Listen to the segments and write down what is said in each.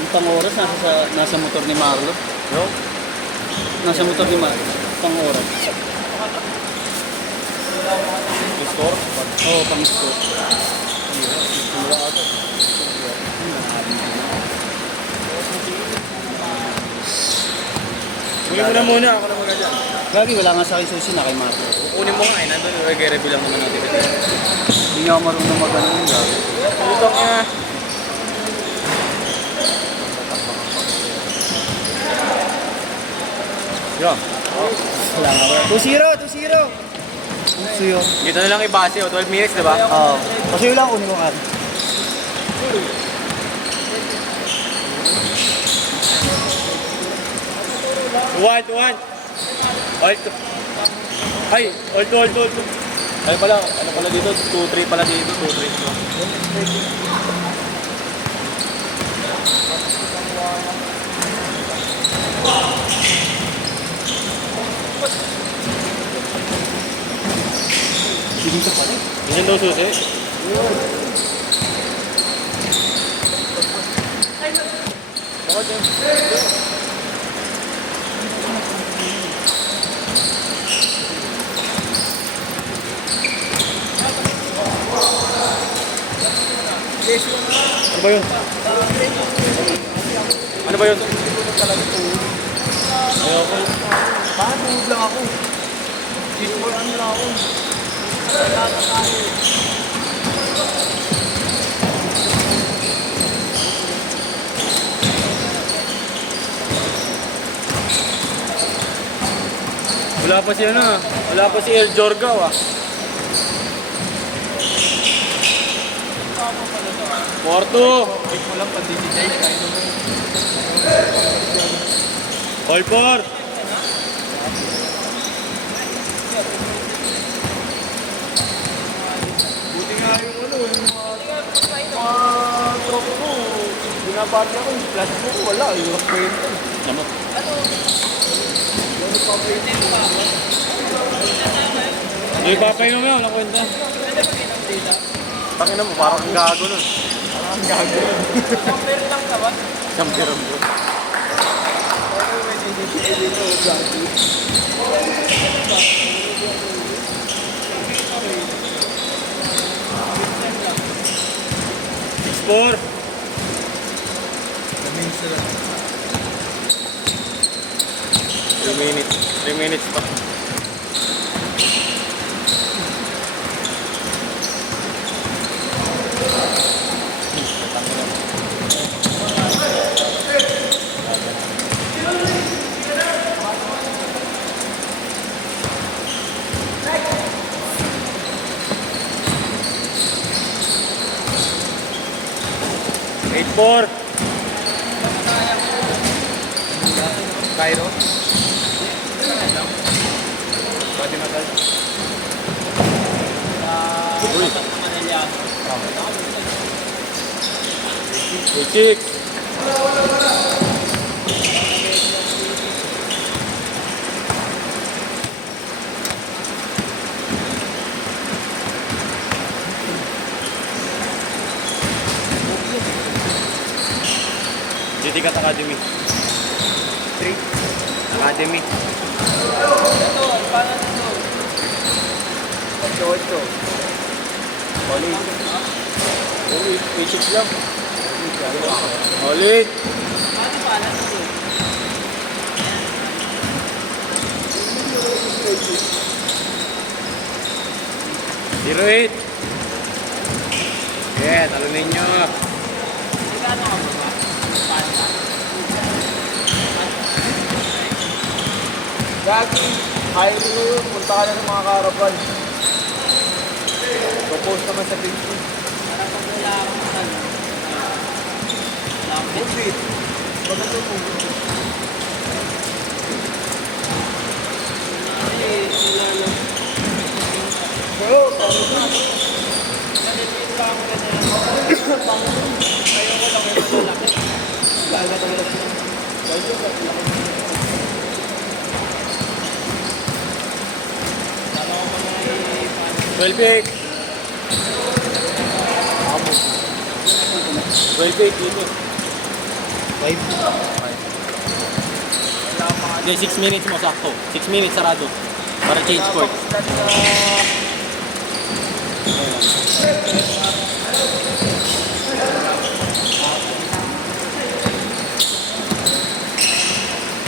Yung pang-oras nasa motor ni Marlo. No? Nasa motor ni Marlo. Pang-oras. Score? Oo, pang-score. Wala ata. Kunin mo na muna, ako na muna dyan. Gagi, wala nga sa akin susi na kay Marlo. Kunin mo nga eh, nandun, nag-review lang naman natin. Hindi nga ako marunong mag-ano yun, gagi. Utang nga. Yo. Wala nga ba? 2-0, 2-0. Suyo. Dito na lang ibase, 12 minutes, diba? Oo. Pasuyo lang, kunin mo nga. Tuwan. Hold. Ay, hold. Ay pala, ano pala dito? 2-3 pala dito, 2-3. Dito pa rin. Ganyan daw susi. Ano ba yun? Ano ba yun? Ayoko. Paano? Tulog lang ako. Cheese ano lang ako. Wala pa si ano, wala pa si El Jorgao ah. Porto. Wait mo lang, pag-digitize kahit naman. All four. Buti nga yung ano, yung mga tropa ko. Binabati ako, yung flash mo ko, wala. Yung kwento. Naman. Hindi papainom yun, walang kwenta. Pakina mo, parang ang gago nun. Ang gago. Compare lang naman. Isang biram bro. Four. 3 minutes pa. Eight four. Cairo. Pwede matal. Uy. Six. Ditikat Academy. 3. Academy. Ito, paano nito? 8-8. Oli. Oli. Isip lang. Oli. Paano pala nito? 08. Yeah, talo ninyo. Sigano ka ba? Paano ka? Gagi, ayaw mo yun. Punta ka na ng mga karapan. Propose naman sa Facebook. Para pag wala akong ano. Bullshit. Maganda mo. Sila na. Bro, paano na? Nalilito lang ako ganyan. Ayoko lang yung malalaki. Lagat ang laki. Ayoko lang yung laki. 12-8. 12.8 dito. 5. Hindi, 6 minutes mo, sakto. 6 minutes, sarado. Para change court.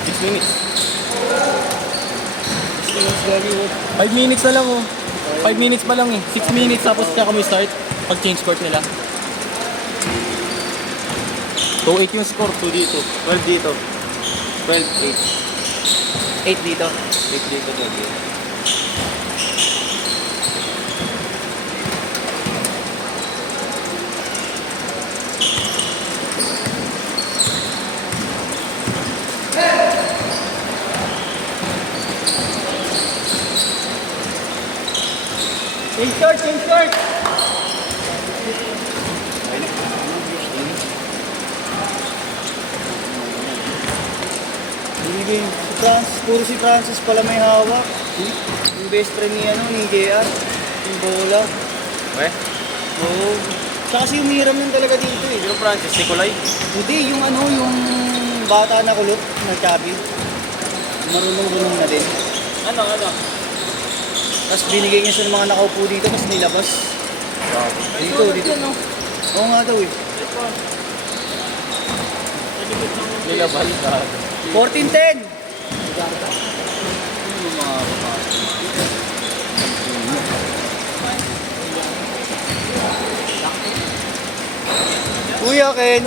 Six minutes. 5 minutes na lang oh. 5 minutes pa lang eh. 6 minutes tapos kaya kami start pag change court nila. 2-8 yung score. 2 dito. 12 dito. 12-8. 8 dito. 8 dito. 12 dito. Change court, change court. Binigay si Francis, puro si Francis pala may hawak. Yung best friend ni ni JR. Yung bola. Okay? Oo. Tsaka kasi umiram yun talaga dito eh. Yung Francis, Nicolay. Hindi, yung bata na kulot, na chubby. Marunong-runong na din. Ano? Tapos binigay niya sa mga nakaupo dito, tapos nilabas. Dito. Oo nga daw eh. Nilabas ka. 14-10! Kuya Ken!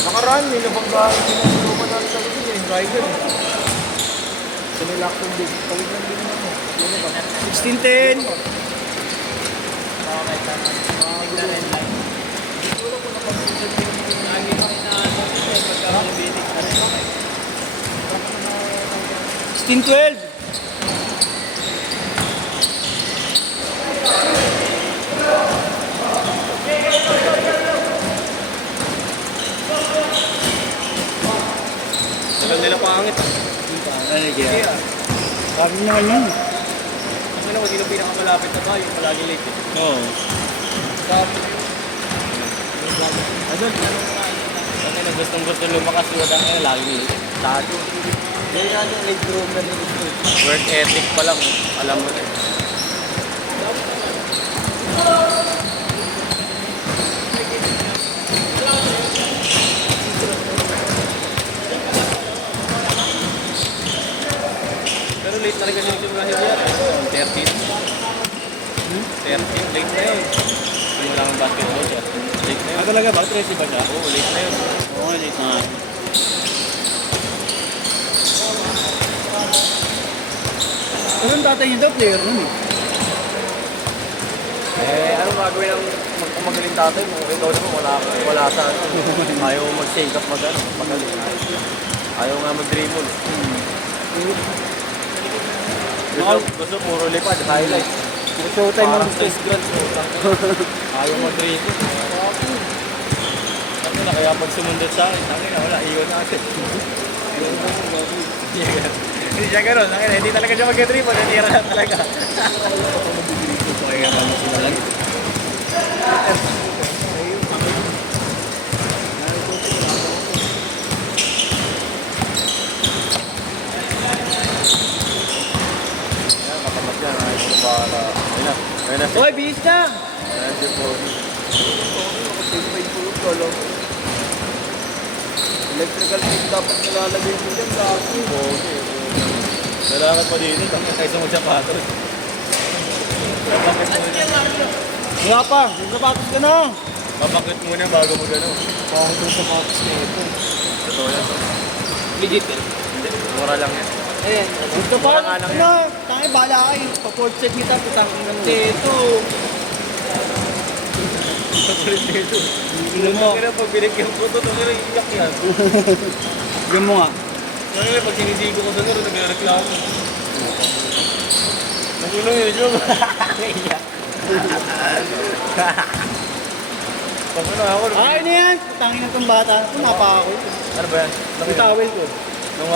Nakaraan, may nabanggaan sinusuman natin sa kasi yung driver. Sinilak yung big. Tawid lang din naman. 16-10! Sixteen 12. Tagal nila pangit. Ano kaya? Sabi naman yun. Kasi naman, sino pinakamalapit na tayo? Palagi late eh. Oo. Adol, kasi na gustong-gusto lumakas yung wadang eh, lagi late. Tago. Hindi natin late room na din ito. Work ethic pa lang, alam mo na eh. Pero late na rin kasi nagsimula si Biat. 13. 13, late na yun. Simula ng basketball siya. Late na yun. Talaga ba? 30 ba siya? Oo, late na yun. Oo, late na. Pero ang tatay niya daw, player nun eh. Eh, ano gagawin ng magaling tatay mo? Ikaw naman wala sa ano. Ayaw mag-shake up magaling. Ayaw nga mag-dribble. Gusto puro lipad, highlight. Showtime Parang ang stress grants. Ayaw mag-dribble. Ano na, kaya pag sumundot sa akin, wala, iwan natin. Hindi siya gano'n, hindi talaga siya mag-dribble, nanira lang talaga. kaya kami simulan. Matamat yan, ayos mo para. Ayun na. Hoy, bilis na! Ayun si Pony. Electrical tape dapat nilalagay ko dyan sa akin. Pony. Kailangan pa dito, kaysa magsapatos. Babakit muna. Wala pa, nagsapatos ka na! Babakit muna bago mo gano'n. Bakit yung sapatos na ito? Totoo yan. Legit eh. Hindi, mura lang yan. Eh, gusto pa Wala nga lang na. Tayo, bahala ka eh. Pa-port set kita, putang ina mo. Ito. Kapalit nito. Tignan mo. Kaya pag binigyan ko ito, kaya iyak yan. Tignan mo nga. Kaya pag sinisigo ko sa nuro, nagreklamo. Nagulong yun, joke. Iyak. Pag ano ako, Ay, na yan! Tangin na itong bata. Ito, napaka ko. ano ba yan? Yung towel ko. Nung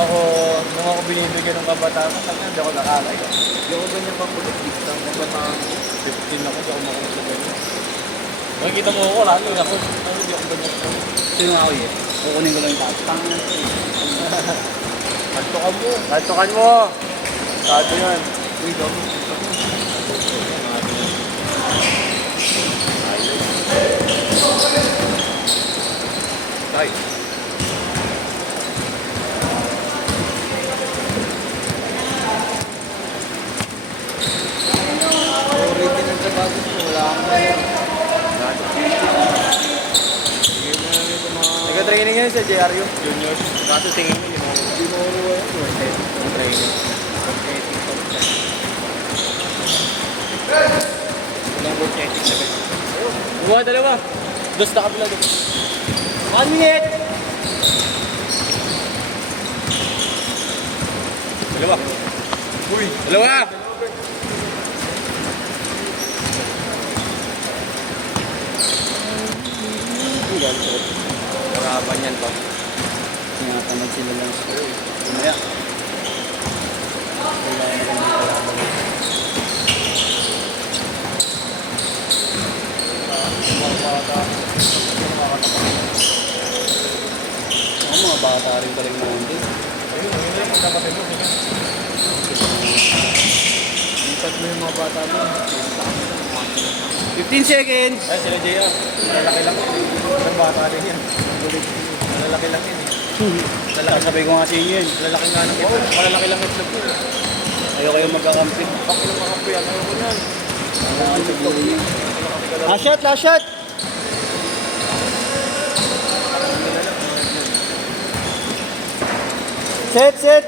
ako binibigyan ng kabataan ko, hindi ako nakalay. Hindi ako ganyan pakulot. Ang kabataan ko, 15 ako, hindi ako makulot na ganyan. Makikita mo ako, lalo ako. Hindi ako ganyan. Sino nga ako yun? Kukunin ko lang yung towel. Tangin na ito. Kaltukan mo. Kaltukan mo. Sabi yan. Uy, dami. Ay. Original sa bago ko. Wala akong Nag-training yan sa JRU Junior. Kaso tingin mo, Hindi mo worth it. training. Walang worth ethic na ganyan. Dalawa. Dos na kabila doon. 1 minute! Dalawa. Uy. Dalawa. Ang galit. Harapan yan pa. Tinatamad sila lang sa Umaya. Wala na kung Ako mga bata rin pa rin naman din. Ayun, yun lang ang dapat mo. Lipat mo yung mga bata mo. 15 seconds! Ay, sila JR. Malalaki lang yun. Isang bata rin yan. Malalaki lang yun. Sabay ko nga sa inyo yun. Malalaki nga ng ito. Malalaki lang itlog yun. Ayaw kayo magkakampit. Bakit ng mga kuya? Ayaw ko yan. Last shot! Last shot! Set! Set!